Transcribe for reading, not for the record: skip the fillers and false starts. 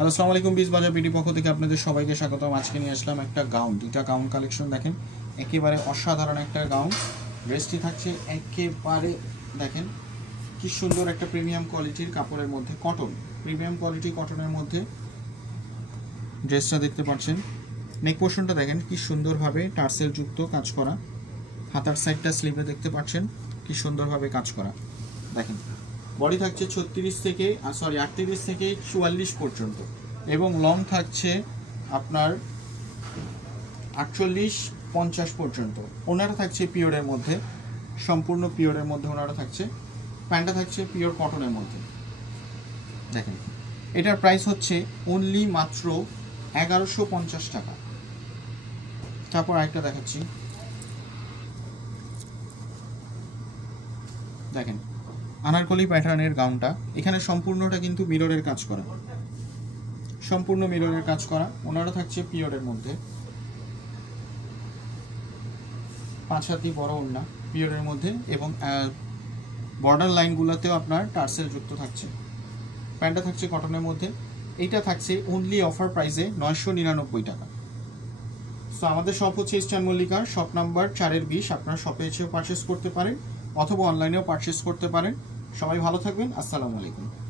Hello, আসসালামু আলাইকুম। বিজ বাজার বিডি পক্ষ থেকে আপনাদের সবাইকে স্বাগতম। আজকে নিয়ে আসলাম একটা গাউন, দুইটা গাউন কালেকশন। দেখেন একেবারে অসাধারণ একটা গাউন। ড্রেসটি থাকছে একেবারে দেখেন কি সুন্দর একটা প্রিমিয়াম কোয়ালিটির কাপড়ের মধ্যে, কটন, প্রিমিয়াম কোয়ালিটি কটনের মধ্যে ড্রেসটা দেখতে পাচ্ছেন। নেক পোর্শনটা দেখেন কি সুন্দরভাবে টার্সেল যুক্ত কাজ করা। হাতার সাইডটা স্লিভে দেখতে পাচ্ছেন কি সুন্দরভাবে কাজ করা। দেখেন বডি থাকছে 38 থেকে 44 পর্যন্ত এবং লং থাকছে আপনার 48-50 পর্যন্ত। ওনারা থাকছে পিওরের মধ্যে, সম্পূর্ণ পিওরের মধ্যে ওনারা থাকছে। প্যান্টটা থাকছে পিওর কটনের মধ্যে। দেখেন এটার প্রাইস হচ্ছে অনলি মাত্র 1150 টাকা। তারপর আরেকটা দেখাচ্ছি, দেখেন আনারকলি প্যাটার্নের গাউনটা। এখানে সম্পূর্ণটা কিন্তু মিররের কাজ করা, সম্পূর্ণ মিররের কাজ করা। ওনারা থাকছে পিওরের মধ্যে, 5 হাতি বড় ওড়না পিওরের মধ্যে এবং বর্ডার লাইনগুলোতেও আপনার টার্সেল যুক্ত থাকছে। প্যান্টটা থাকছে কটনের মধ্যে। এইটা থাকছে অনলি অফার প্রাইসে 999 টাকা। সো আমাদের শপ হচ্ছে ইস্টার্ন মল্লিকার, শপ নাম্বার 4-20। আপনারা শপে এসেও পারচেস করতে পারেন অথবা অনলাইনেও পারচেস করতে পারেন। সবাই ভালো থাকবেন। আসসালামু আলাইকুম।